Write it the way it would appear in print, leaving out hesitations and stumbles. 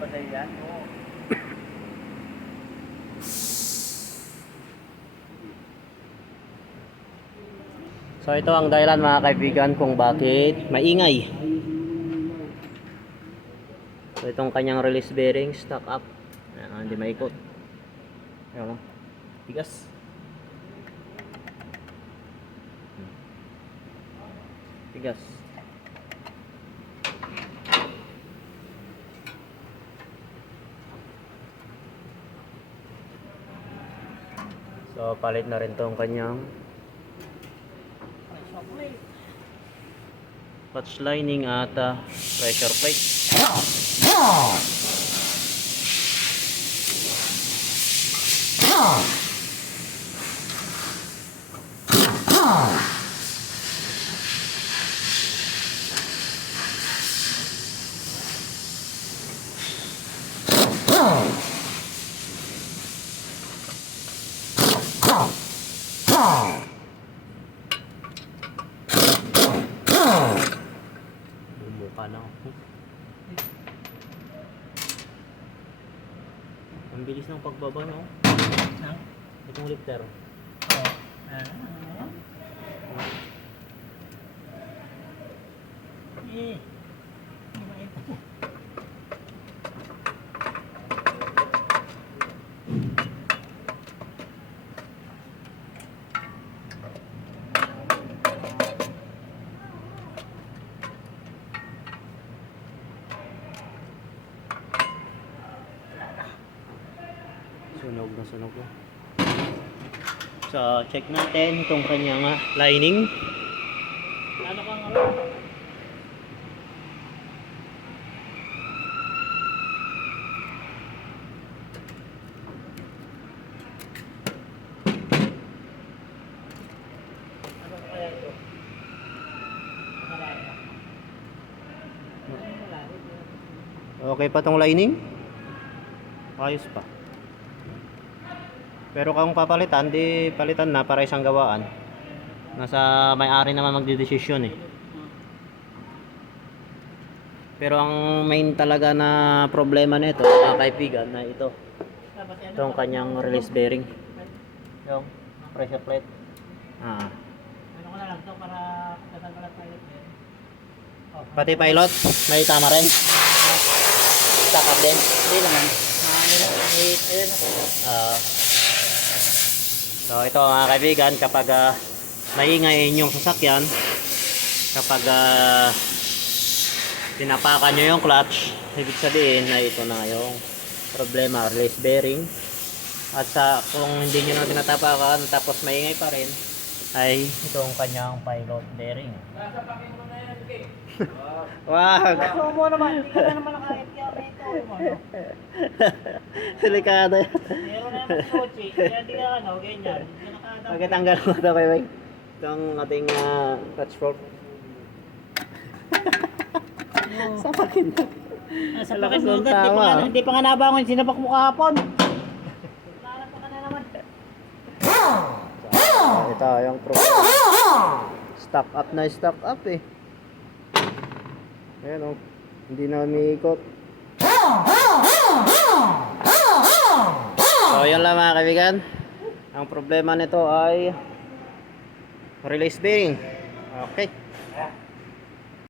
patay yan. Oo. So ito ang dahilan mga kaibigan kung bakit maingay. So itong kanyang release bearing stuck up. Ayan, hindi maikot. Ayan, tigas. Tigas. So palit na rin tong kanyang clutch lining at pressure plate. Bumuka na ako. Ang bilis ng pagbaba no? Itong lifter. Sunog na sunog na. So check natin itong kanyang lining. Ano kang Okay pa tong lining? Ayos pa. Pero kung papalitan, di palitan na para isang gawaan. Nasa may-ari naman magdedesisyon eh. Pero ang main talaga na problema nito, mga kaibigan, na ito. Itong kanyang release bearing. Yung pressure plate. Ano ko na lang to para tatanggalan tayo. Pati pilot, may tama rin. Stuck up din. Hindi naman. Ayun na. So ito mga kaibigan, kapag maingay inyong sasakyan, kapag tinapakan nyo yung clutch, ibig sabihin na ito na yung problema, release bearing. At kung hindi nyo na tinatapakan tapos maingay pa rin, ay itong kanyang pilot bearing. Wag! So mo naman, hindi ka na naman nakahit yan. Delikado yan. Meron na naman si Ochi, kaya hindi ka ganyan. Pagkatanggal mo ito kay Weng. Itong ating clutch fork. Sapakin na. Sa lakas mo agad, hindi pa nga nabangon, sinapak mo kahapon. Lalap pa ka na naman. So, ito yung problem. Stock up eh. Ayan o. Hindi na umiikot. So yun lang mga kaibigan. Ang problema nito ay release bearing. Okay.